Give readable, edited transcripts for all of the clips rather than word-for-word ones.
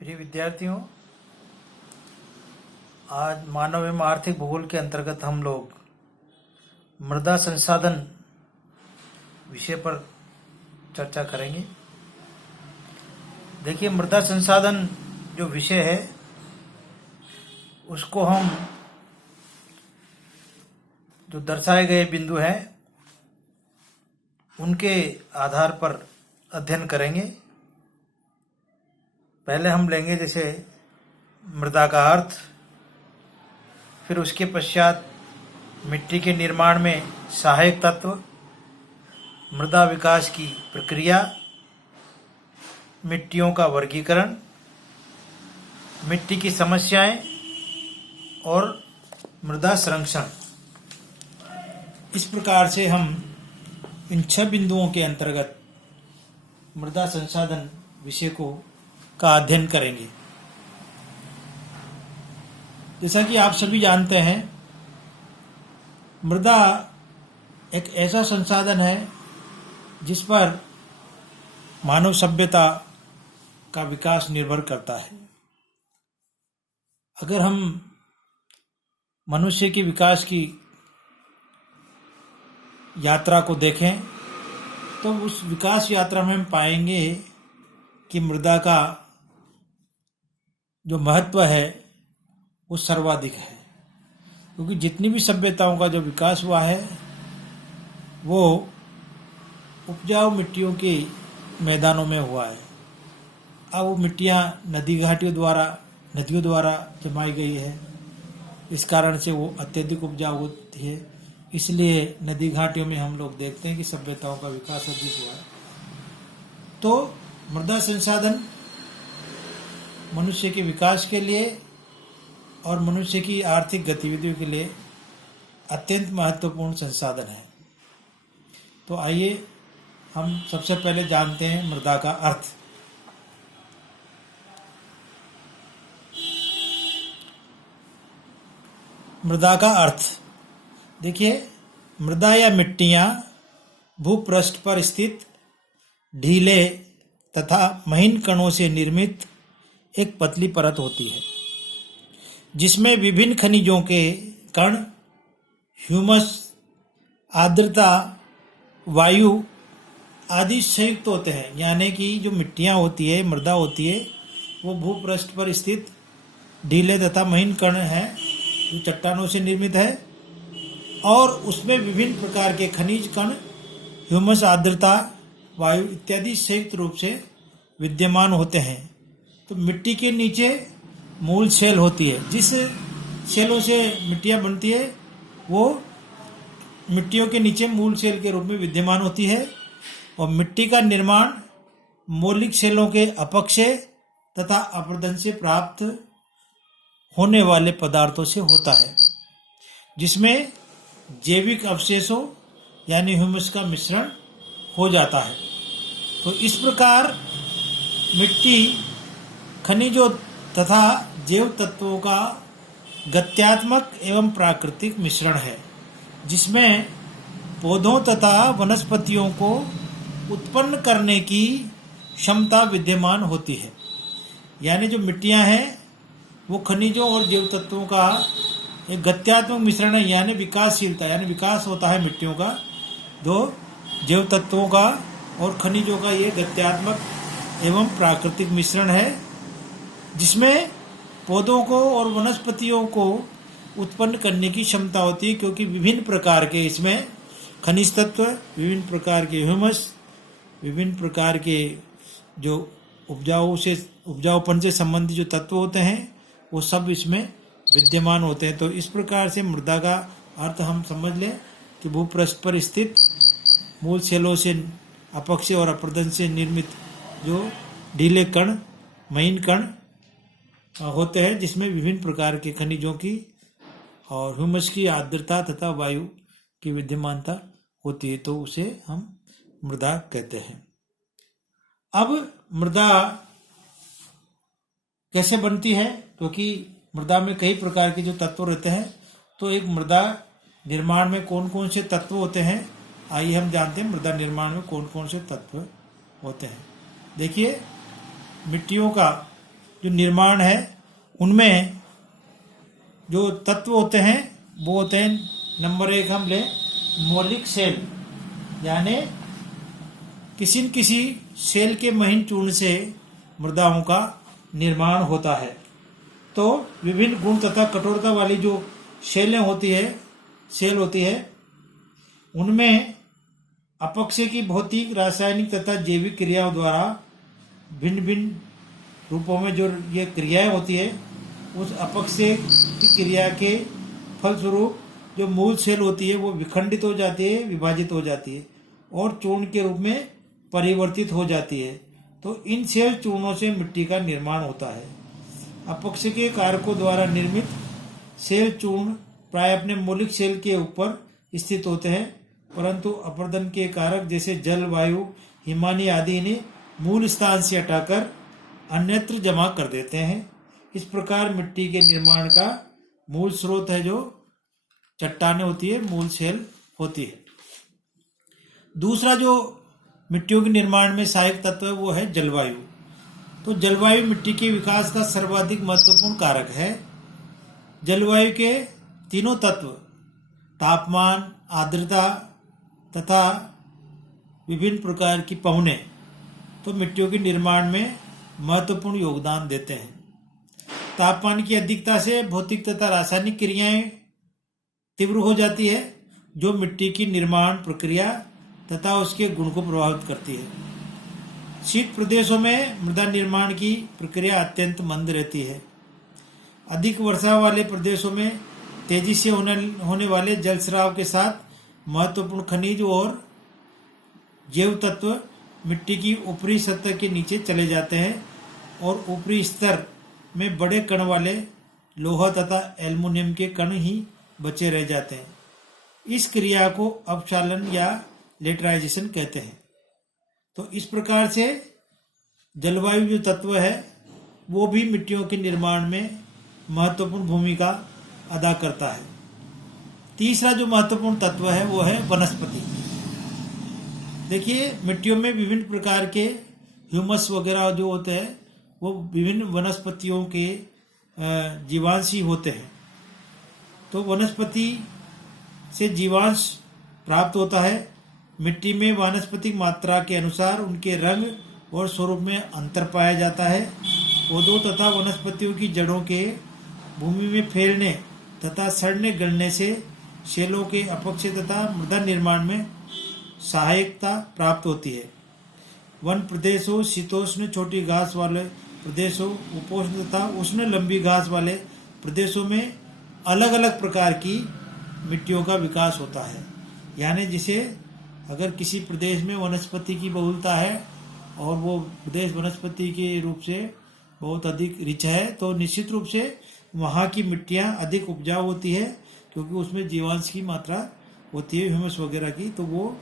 प्रिय विद्यार्थियों, आज मानव एवं आर्थिक भूगोल के अंतर्गत हम लोग मृदा संसाधन विषय पर चर्चा करेंगे। देखिए, मृदा संसाधन जो विषय है उसको हम जो दर्शाए गए बिंदु हैं उनके आधार पर अध्ययन करेंगे। पहले हम लेंगे जैसे मृदा का अर्थ, फिर उसके पश्चात मिट्टी के निर्माण में सहायक तत्व, मृदा विकास की प्रक्रिया, मिट्टियों का वर्गीकरण, मिट्टी की समस्याएं और मृदा संरक्षण। इस प्रकार से हम इन 6 बिंदुओं के अंतर्गत मृदा संसाधन विषय का अध्ययन करेंगे। जैसा कि आप सभी जानते हैं, मृदा एक ऐसा संसाधन है जिस पर मानव सभ्यता का विकास निर्भर करता है। अगर हम मनुष्य के विकास की यात्रा को देखें तो उस विकास यात्रा में हम पाएंगे कि मृदा का जो महत्व है वो सर्वाधिक है, क्योंकि जितनी भी सभ्यताओं का जो विकास हुआ है वो उपजाऊ मिट्टियों के मैदानों में हुआ है। अब वो मिट्टियाँ नदियों द्वारा जमाई गई है, इस कारण से वो अत्यधिक उपजाऊ होती है। इसलिए नदी घाटियों में हम लोग देखते हैं कि सभ्यताओं का विकास अधिक हुआ है। तो मृदा संसाधन मनुष्य के विकास के लिए और मनुष्य की आर्थिक गतिविधियों के लिए अत्यंत महत्वपूर्ण संसाधन है। तो आइए हम सबसे पहले जानते हैं मृदा का अर्थ। मृदा का अर्थ देखिए, मृदा या मिट्टियाँ भूपृष्ठ पर स्थित ढीले तथा महीन कणों से निर्मित एक पतली परत होती है, जिसमें विभिन्न खनिजों के कण, ह्यूमस, आर्द्रता, वायु आदि संयुक्त होते हैं। यानी कि जो मिट्टियाँ होती है, मृदा होती है, वो भूपृष्ठ पर स्थित ढीले तथा महीन कण हैं जो चट्टानों से निर्मित है, और उसमें विभिन्न प्रकार के खनिज कण, ह्यूमस, आर्द्रता, वायु इत्यादि संयुक्त रूप से विद्यमान होते हैं। तो मिट्टी के नीचे मूल सेल होती है, जिस सेलों से मिट्टियाँ बनती है वो मिट्टियों के नीचे मूल सेल के रूप में विद्यमान होती है। और मिट्टी का निर्माण मौलिक सेलों के अपक्षय तथा अपरदन से प्राप्त होने वाले पदार्थों से होता है, जिसमें जैविक अवशेषों यानी ह्यूमस का मिश्रण हो जाता है। तो इस प्रकार मिट्टी खनिजों तथा जैव तत्वों का गत्यात्मक एवं प्राकृतिक मिश्रण है, जिसमें पौधों तथा वनस्पतियों को उत्पन्न करने की क्षमता विद्यमान होती है। यानी जो मिट्टियाँ हैं वो खनिजों और जैव तत्वों का एक गत्यात्मक मिश्रण है, यानी विकासशीलता, यानी विकास होता है मिट्टियों का। दो जैव तत्वों का और खनिजों का ये गत्यात्मक एवं प्राकृतिक मिश्रण है, जिसमें पौधों को और वनस्पतियों को उत्पन्न करने की क्षमता होती है, क्योंकि विभिन्न प्रकार के इसमें खनिज तत्व, विभिन्न प्रकार के ह्यूमस, विभिन्न प्रकार के जो उपजाऊपन से संबंधित जो तत्व होते हैं वो सब इसमें विद्यमान होते हैं। तो इस प्रकार से मृदा का अर्थ हम समझ लें कि भूपृष्ठ पर स्थित मूल सेलों से अपक्षय और अपरदन से निर्मित जो ढीले कण, महीन कण होते हैं, जिसमें विभिन्न प्रकार के खनिजों की और ह्यूमस की, आर्द्रता तथा वायु की विद्यमानता होती है। तो उसे हम मृदा कहते हैं। अब मृदा कैसे बनती है, क्योंकि मृदा में कई प्रकार के जो तत्व रहते हैं। तो एक मृदा निर्माण में कौन कौन से तत्व होते हैं, आइए हम जानते हैं मृदा निर्माण में कौन कौन से तत्व होते हैं। देखिए, मिट्टियों का जो निर्माण है उनमें जो तत्व होते हैं वो होते हैं, नंबर 1 हम ले मौलिक सेल, यानी किसी न किसी सेल के महीन चूर्ण से मृदाओं का निर्माण होता है। तो विभिन्न गुण तथा कठोरता वाली जो सेल होती है उनमें अपक्षय की भौतिक, रासायनिक तथा जैविक क्रियाओं द्वारा भिन्न भिन्न रूपों में जो ये क्रियाएं होती है, उस अपक्षय की क्रिया के फलस्वरूप जो मूल सेल होती है वो विखंडित हो जाती है, विभाजित हो जाती है और चूर्ण के रूप में परिवर्तित हो जाती है। तो इन सेल चूर्णों से मिट्टी का निर्माण होता है। अपक्षय के कारकों द्वारा निर्मित सेल चूर्ण प्राय अपने मौलिक सेल के ऊपर स्थित होते हैं, परंतु अपर्दन के कारक जैसे जल, वायु, हिमानी आदि इन्हें मूल स्थान से हटाकर अन्यत्र जमा कर देते हैं। इस प्रकार मिट्टी के निर्माण का मूल स्रोत है जो चट्टानें होती है, मूल सेल होती है। दूसरा जो मिट्टियों के निर्माण में सहायक तत्व है वो है जलवायु। तो जलवायु मिट्टी के विकास का सर्वाधिक महत्वपूर्ण कारक है। जलवायु के तीनों तत्व तापमान, आर्द्रता तथा विभिन्न प्रकार की पवनें तो मिट्टियों के निर्माण में महत्वपूर्ण योगदान देते हैं। तापमान की अधिकता से भौतिक तथा रासायनिक क्रियाएं तीव्र हो जाती है, जो मिट्टी की निर्माण प्रक्रिया तथा उसके गुण को प्रभावित करती है। शीत प्रदेशों में मृदा निर्माण की प्रक्रिया अत्यंत मंद रहती है। अधिक वर्षा वाले प्रदेशों में तेजी से होने वाले जलस्राव के साथ महत्वपूर्ण खनिज और जैव तत्व मिट्टी की ऊपरी सतह के नीचे चले जाते हैं और ऊपरी स्तर में बड़े कण वाले लोहा तथा एल्युमिनियम के कण ही बचे रह जाते हैं। इस क्रिया को अपक्षालन या लेटराइजेशन कहते हैं। तो इस प्रकार से जलवायु जो तत्व है वो भी मिट्टियों के निर्माण में महत्वपूर्ण भूमिका अदा करता है। तीसरा जो महत्वपूर्ण तत्व है वो है वनस्पति। देखिए, मिट्टियों में विभिन्न प्रकार के ह्यूमस वगैरह जो होते हैं वो विभिन्न वनस्पतियों के जीवांश ही होते हैं। तो वनस्पति से जीवांश प्राप्त होता है। मिट्टी में वानस्पतिक मात्रा के अनुसार उनके रंग और स्वरूप में अंतर पाया जाता है। पौधों तथा वनस्पतियों की जड़ों के भूमि में फैलने तथा सड़ने गलने से सेलों के अपक्षय तथा मृदा निर्माण में सहायकता प्राप्त होती है। वन प्रदेशों, शीतोष्ण छोटी घास वाले प्रदेशों, उपोष्ण तथा उष्ण लंबी घास वाले प्रदेशों में अलग अलग प्रकार की मिट्टियों का विकास होता है। यानी जिसे अगर किसी प्रदेश में वनस्पति की बहुलता है और वो प्रदेश वनस्पति के रूप से बहुत अधिक रिच है, तो निश्चित रूप से वहाँ की मिट्टियाँ अधिक उपजाऊ होती है, क्योंकि उसमें जीवांश की मात्रा होती है, ह्यूमस वगैरह की, तो वो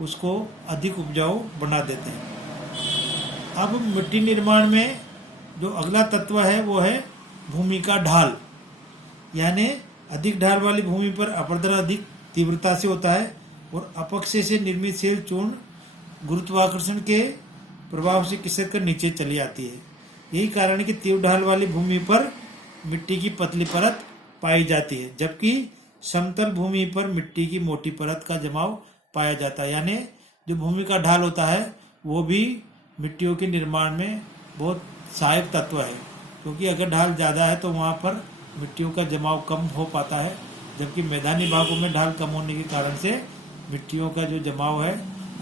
उसको अधिक उपजाऊ बना देते हैं। अब मिट्टी निर्माण में जो अगला तत्व है वो है भूमि का ढाल। यानी अधिक ढाल वाली भूमि पर अपरदन अधिक तीव्रता से होता है और अपक्षय से निर्मित सेल चूर्ण गुरुत्वाकर्षण के प्रभाव से खिसक कर नीचे चली आती है। यही कारण है कि तीव्र ढाल वाली भूमि पर मिट्टी की पतली परत पाई जाती है, जबकि समतल भूमि पर मिट्टी की मोटी परत का जमाव पाया जाता है। यानी जो भूमि का ढाल होता है वो भी मिट्टियों के निर्माण में बहुत सहायक तत्व है, क्योंकि अगर ढाल ज़्यादा है तो वहाँ पर मिट्टियों का जमाव कम हो पाता है, जबकि मैदानी भागों में ढाल कम होने के कारण से मिट्टियों का जो जमाव है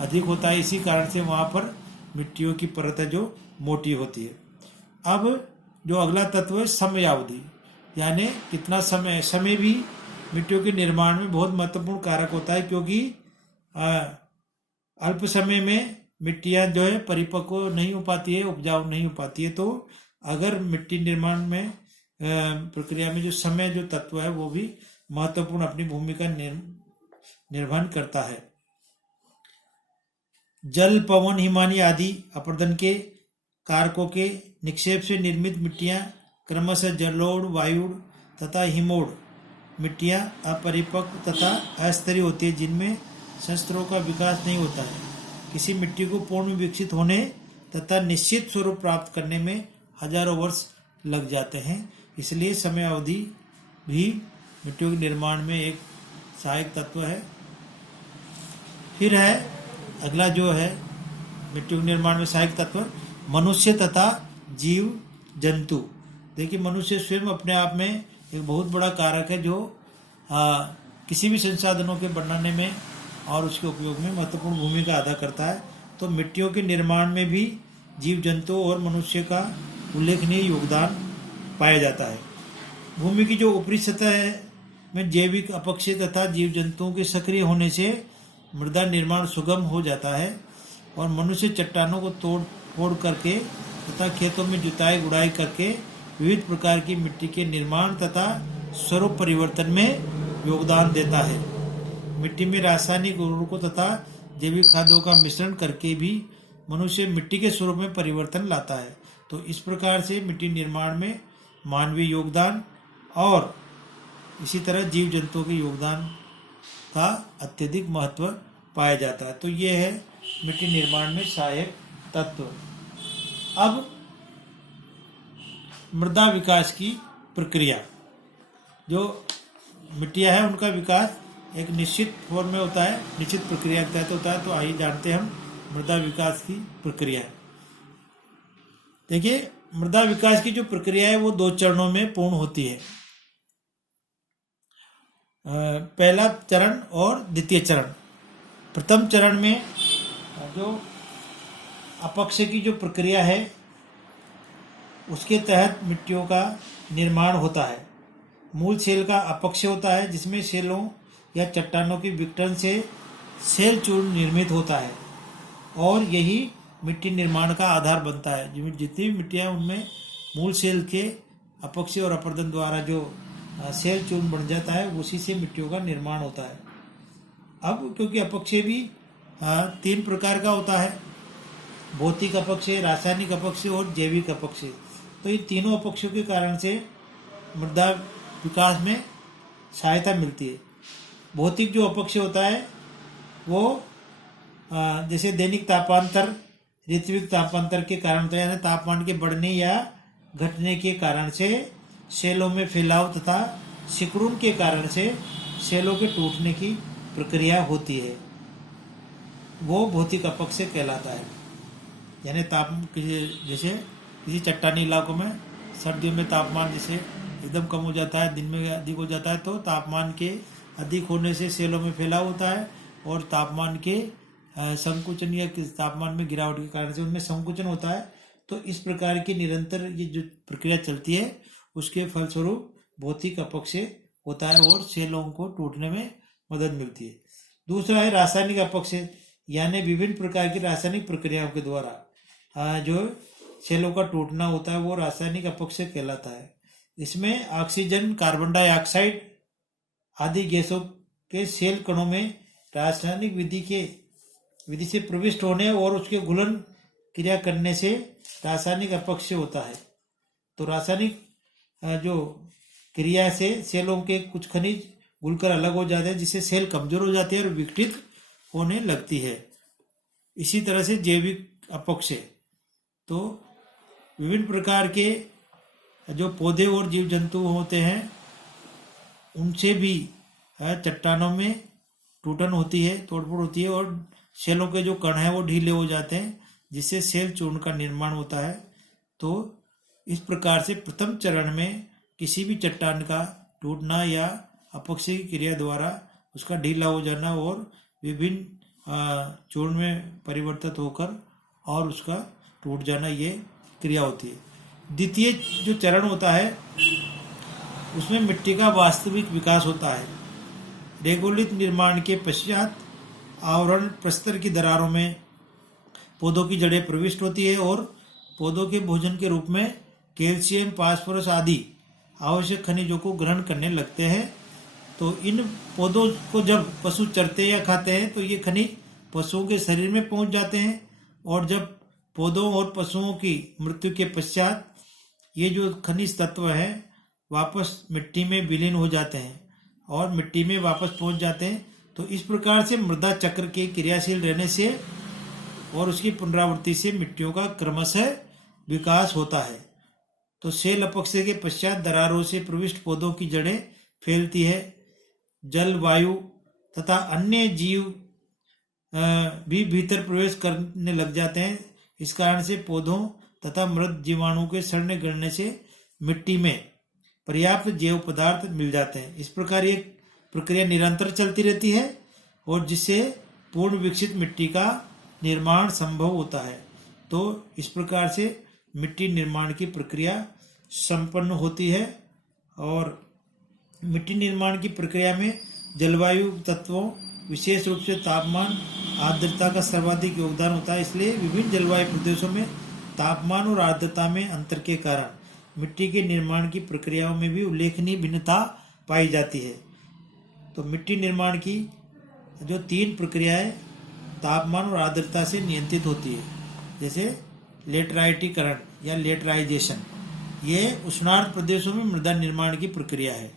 अधिक होता है। इसी कारण से वहाँ पर मिट्टियों की परत है जो मोटी होती है। अब जो अगला तत्व है समयावधि, यानी कितना समय। समय भी मिट्टियों के निर्माण में बहुत महत्वपूर्ण कारक होता है, क्योंकि अल्प समय में मिट्टियाँ जो है परिपक्व नहीं हो पाती है, उपजाऊ नहीं हो पाती है। तो अगर मिट्टी निर्माण में प्रक्रिया में जो समय जो तत्व है वो भी महत्वपूर्ण अपनी भूमिका निर्वहन करता है। जल, पवन, हिमानी आदि अपरदन के कारकों के निक्षेप से निर्मित मिट्टियाँ क्रमशः जलोढ़, वायुड़ तथा हिमोड़ मिट्टियाँ अपरिपक्व तथा अस्तरीय होती है, जिनमें शस्त्रों का विकास नहीं होता है। किसी मिट्टी को पूर्ण विकसित होने तथा निश्चित स्वरूप प्राप्त करने में हजारों वर्ष लग जाते हैं। इसलिए समय अवधि भी मिट्टियों के निर्माण में एक सहायक तत्व है। फिर है अगला जो है मिट्टियों के निर्माण में सहायक तत्व, मनुष्य तथा जीव जंतु। देखिए, मनुष्य स्वयं अपने आप में एक बहुत बड़ा कारक है जो किसी भी संसाधनों के बनाने में और उसके उपयोग में महत्वपूर्ण भूमिका अदा करता है। तो मिट्टियों के निर्माण में भी जीव जंतु और मनुष्य का उल्लेखनीय योगदान पाया जाता है। भूमि की जो ऊपरी सतह में जैविक अपक्षय तथा जीव जंतुओं के सक्रिय होने से मृदा निर्माण सुगम हो जाता है और मनुष्य चट्टानों को तोड़ फोड़ करके तथा खेतों में जुताई गुड़ाई करके विविध प्रकार की मिट्टी के निर्माण तथा स्वरूप परिवर्तन में योगदान देता है। मिट्टी में रासायनिक उर्वरकों तथा जैविक खादों का मिश्रण करके भी मनुष्य मिट्टी के स्वरूप में परिवर्तन लाता है। तो इस प्रकार से मिट्टी निर्माण में मानवीय योगदान और इसी तरह जीव जंतुओं के योगदान का अत्यधिक महत्व पाया जाता है। तो ये है मिट्टी निर्माण में सहायक तत्व। अब मृदा विकास की प्रक्रिया, जो मिट्टियां हैं उनका विकास एक निश्चित फॉर्म में होता है, निश्चित प्रक्रिया के तहत होता है। तो आइए जानते हैं हम मृदा विकास की प्रक्रिया। देखिए, मृदा विकास की जो प्रक्रिया है वो 2 चरणों में पूर्ण होती है। पहला चरण और द्वितीय चरण। प्रथम चरण में जो अपक्षय की जो प्रक्रिया है उसके तहत मिट्टियों का निर्माण होता है। मूल सेल का अपक्षय होता है जिसमें सेलों या चट्टानों के विघटन से सेल चूर्ण निर्मित होता है और यही मिट्टी निर्माण का आधार बनता है। जितनी भी मिट्टियाँ उनमें मूल सेल के अपक्षय और अपर्दन द्वारा जो सेल चूर्ण बन जाता है उसी से मिट्टियों का निर्माण होता है। अब क्योंकि अपक्षय भी 3 प्रकार का होता है, भौतिक अपक्षय, रासायनिक अपक्षय और जैविक अपक्षय। तो इन तीनों अपक्षयों के कारण से मृदा विकास में सहायता मिलती है। भौतिक जो अपक्षय होता है वो जैसे दैनिक तापांतर, ऋत्विक तापांतर के कारण होता है, यानी तापमान के बढ़ने या घटने के कारण से सेलों में फैलाव तथा सिकुड़न के कारण से सेलों के टूटने की प्रक्रिया होती है, वो भौतिक अपक्षय कहलाता है। यानी जैसे किसी चट्टानी इलाकों में सर्दियों में तापमान जैसे एकदम कम हो जाता है, दिन में अधिक हो जाता है, तो तापमान के अधिक होने से सेलों में फैलाव होता है और तापमान के संकुचन या तापमान में गिरावट के कारण से उनमें संकुचन होता है। तो इस प्रकार की निरंतर ये जो प्रक्रिया चलती है उसके फलस्वरूप भौतिक अपक्षय होता है और सेलों को टूटने में मदद मिलती है। दूसरा है रासायनिक अपक्षय, यानी विभिन्न प्रकार की रासायनिक प्रक्रियाओं के द्वारा जो सेलों का टूटना होता है वो रासायनिक अपक्षय कहलाता है। इसमें ऑक्सीजन, कार्बन डाइऑक्साइड आदि गैसों के सेल कणों में रासायनिक विधि से प्रविष्ट होने और उसके घुलन क्रिया करने से रासायनिक अपक्षय होता है। तो रासायनिक जो क्रिया से सेलों के कुछ खनिज घुलकर अलग हो जाते हैं जिससे सेल कमजोर हो जाती है और विघटित होने लगती है। इसी तरह से जैविक अपक्षय, तो विभिन्न प्रकार के जो पौधे और जीव जंतु होते हैं उनसे भी चट्टानों में टूटन होती है, तोड़फोड़ होती है और सेलों के जो कण हैं वो ढीले हो जाते हैं जिससे सेल चूर्ण का निर्माण होता है। तो इस प्रकार से प्रथम चरण में किसी भी चट्टान का टूटना या अपक्षय की क्रिया द्वारा उसका ढीला हो जाना और विभिन्न चूर्ण में परिवर्तित होकर और उसका टूट जाना, ये क्रिया होती है। द्वितीय जो चरण होता है उसमें मिट्टी का वास्तविक विकास होता है। रेगोलित निर्माण के पश्चात आवरण प्रस्तर की दरारों में पौधों की जड़ें प्रविष्ट होती है और पौधों के भोजन के रूप में कैल्शियम, फास्फोरस आदि आवश्यक खनिजों को ग्रहण करने लगते हैं। तो इन पौधों को जब पशु चरते या खाते हैं तो ये खनिज पशुओं के शरीर में पहुंच जाते हैं और जब पौधों और पशुओं की मृत्यु के पश्चात ये जो खनिज तत्व हैं वापस मिट्टी में विलीन हो जाते हैं और मिट्टी में वापस पहुंच जाते हैं। तो इस प्रकार से मृदा चक्र के क्रियाशील रहने से और उसकी पुनरावृत्ति से मिट्टियों का क्रमशः विकास होता है। तो सेल अपक्षय के पश्चात दरारों से प्रविष्ट पौधों की जड़ें फैलती है। जल, वायु तथा अन्य जीव भी भीतर प्रवेश करने लग जाते हैं। इस कारण से पौधों तथा मृत जीवाणु के सड़ने गलने से मिट्टी में पर्याप्त जैव पदार्थ मिल जाते हैं। इस प्रकार ये प्रक्रिया निरंतर चलती रहती है और जिससे पूर्ण विकसित मिट्टी का निर्माण संभव होता है। तो इस प्रकार से मिट्टी निर्माण की प्रक्रिया संपन्न होती है। और मिट्टी निर्माण की प्रक्रिया में जलवायु तत्वों, विशेष रूप से तापमान, आर्द्रता का सर्वाधिक योगदान होता है। इसलिए विभिन्न जलवायु प्रदेशों में तापमान और आर्द्रता में अंतर के कारण मिट्टी के निर्माण की प्रक्रियाओं में भी उल्लेखनीय भिन्नता पाई जाती है। तो मिट्टी निर्माण की जो 3 प्रक्रियाएं तापमान और आर्द्रता से नियंत्रित होती है, जैसे लेटराइटीकरण या लेटराइजेशन, ये उष्णार्द्र प्रदेशों में मृदा निर्माण की प्रक्रिया है।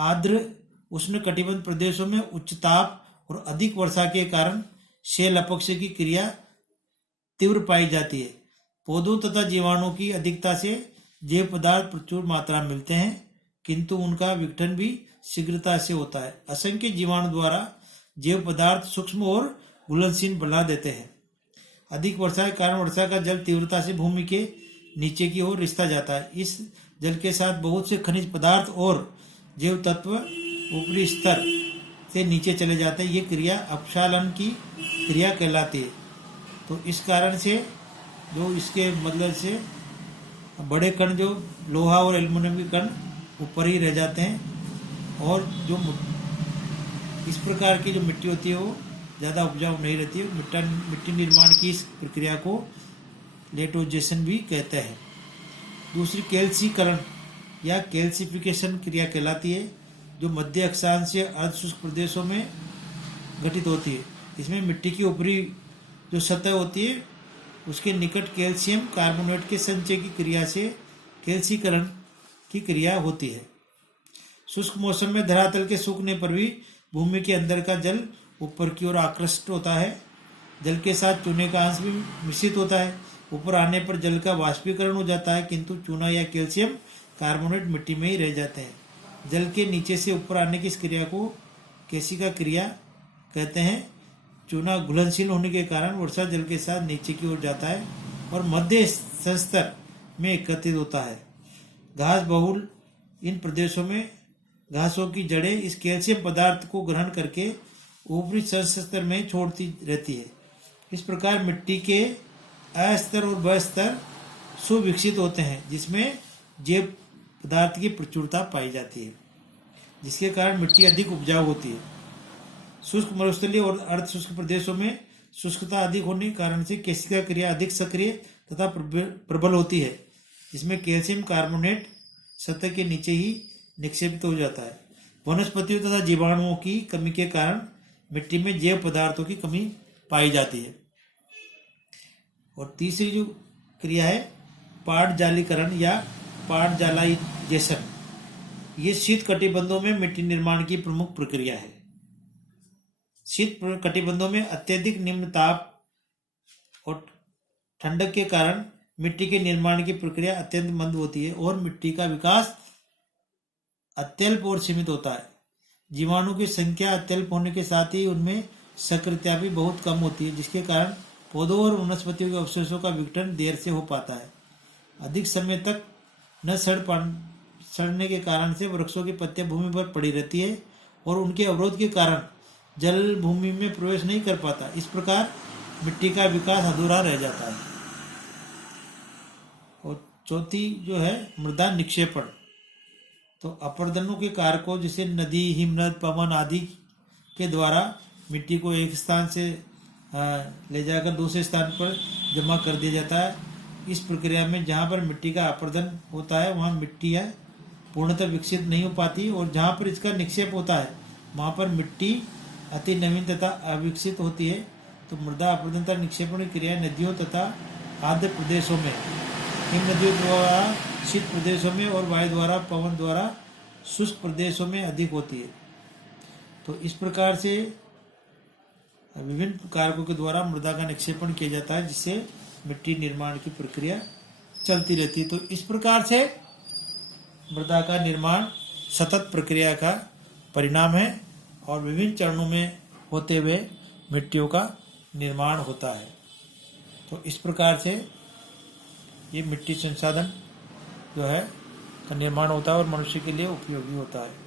आर्द्र उष्ण कटिबंध प्रदेशों में उच्च ताप और अधिक वर्षा के कारण सेल अपक्षय की क्रिया तीव्र पाई जाती है। पौधों तथा जीवाणुओं की अधिकता से जैव पदार्थ प्रचुर मात्रा में मिलते हैं, किंतु उनका विघटन भी शीघ्रता से होता है। असंख्य जीवाणु द्वारा जैव पदार्थ सूक्ष्म और घुलनशील बना देते हैं। अधिक वर्षा के कारण वर्षा का जल तीव्रता से भूमि के नीचे की ओर रिसता जाता है। इस जल के साथ बहुत से खनिज पदार्थ और जैव तत्व ऊपरी स्तर से नीचे चले जाते हैं। ये क्रिया अपक्षालन की क्रिया कहलाती है। तो इस कारण से जो इसके मतलब से बड़े कण, जो लोहा और एल्युमिनियम के कण ऊपर ही रह जाते हैं और जो इस प्रकार की जो मिट्टी होती है वो ज़्यादा उपजाऊ नहीं रहती है। मिट्टी निर्माण की इस प्रक्रिया को लेटोजेशन भी कहते हैं। दूसरी कैल्सीकरण या कैल्सिफिकेशन क्रिया कहलाती है, जो मध्य अक्षांशीय अर्धशुष्क प्रदेशों में घटित होती है। इसमें मिट्टी की ऊपरी जो सतह होती है उसके निकट कैल्शियम कार्बोनेट के संचय की क्रिया से कैल्सीकरण की क्रिया होती है। शुष्क मौसम में धरातल के सूखने पर भी भूमि के अंदर का जल ऊपर की ओर आकृष्ट होता है। जल के साथ चूने का अंश भी मिश्रित होता है। ऊपर आने पर जल का वाष्पीकरण हो जाता है, किंतु चूना या कैल्शियम कार्बोनेट मिट्टी में ही रह जाते हैं। जल के नीचे से ऊपर आने की इस क्रिया को केशिका क्रिया कहते हैं। चूना घुलनशील होने के कारण वर्षा जल के साथ नीचे की ओर जाता है और मध्य संस्तर में एकत्रित होता है। घास बहुल इन प्रदेशों में घासों की जड़ें इस कैल्शियम पदार्थ को ग्रहण करके ऊपरी संस्तर में छोड़ती रहती है। इस प्रकार मिट्टी के अस्तर और बस्तर सुविकसित होते हैं, जिसमें जैव पदार्थ की प्रचुरता पाई जाती है, जिसके कारण मिट्टी अधिक उपजाऊ होती है। शुष्क, मरुस्थलीय और अर्ध शुष्क प्रदेशों में शुष्कता अधिक होने के कारण से केशिका क्रिया अधिक सक्रिय तथा प्रबल होती है, जिसमें कैल्शियम कार्बोनेट सतह के नीचे ही निक्षेपित हो जाता है। वनस्पतियों तथा जीवाणुओं की कमी के कारण मिट्टी में जैव पदार्थों की कमी पाई जाती है। और तीसरी जो क्रिया है पाटजालीकरण या पाटजालाइजेशन, ये शीत कटिबंधों में मिट्टी निर्माण की प्रमुख प्रक्रिया है। शीत कटिबंधों में अत्यधिक निम्न ताप और ठंडक के कारण मिट्टी के निर्माण की प्रक्रिया अत्यंत मंद होती है और मिट्टी का विकास अत्यल्प और सीमित होता है। जीवाणु की संख्या अत्यल्प होने के साथ ही उनमें सक्रियता भी बहुत कम होती है, जिसके कारण पौधों और वनस्पतियों के अवशेषों का विघटन देर से हो पाता है। अधिक समय तक न सड़ने के कारण से वृक्षों की पत्तियां भूमि पर पड़ी रहती है और उनके अवरोध के कारण जल भूमि में प्रवेश नहीं कर पाता। इस प्रकार मिट्टी का विकास अधूरा रह जाता है। और चौथी जो है मृदा निक्षेपण। तो अपर्दनों के कारकों जैसे नदी, हिमनद, पवन आदि के द्वारा मिट्टी को एक स्थान से ले जाकर दूसरे स्थान पर जमा कर दिया जाता है। इस प्रक्रिया में जहाँ पर मिट्टी का अपर्दन होता है वहाँ मिट्टी पूर्णतः विकसित नहीं हो पाती, और जहाँ पर इसका निक्षेप होता है वहाँ पर मिट्टी अति नवीन तथा अविकसित होती है। तो मृदा अपर्दन तथा निक्षेपण की क्रिया नदियों तथा आर्द्र प्रदेशों में, हिम नदियों द्वारा शीत प्रदेशों में और वायु द्वारा, पवन द्वारा शुष्क प्रदेशों में अधिक होती है। तो इस प्रकार से विभिन्न कारकों के द्वारा मृदा का निक्षेपण किया जाता है, जिससे मिट्टी निर्माण की प्रक्रिया चलती रहती है। तो इस प्रकार से मृदा का निर्माण सतत प्रक्रिया का परिणाम है और विभिन्न चरणों में होते हुए मिट्टियों का निर्माण होता है। तो इस प्रकार से ये मिट्टी संसाधन जो है का निर्माण होता है और मनुष्य के लिए उपयोगी होता है।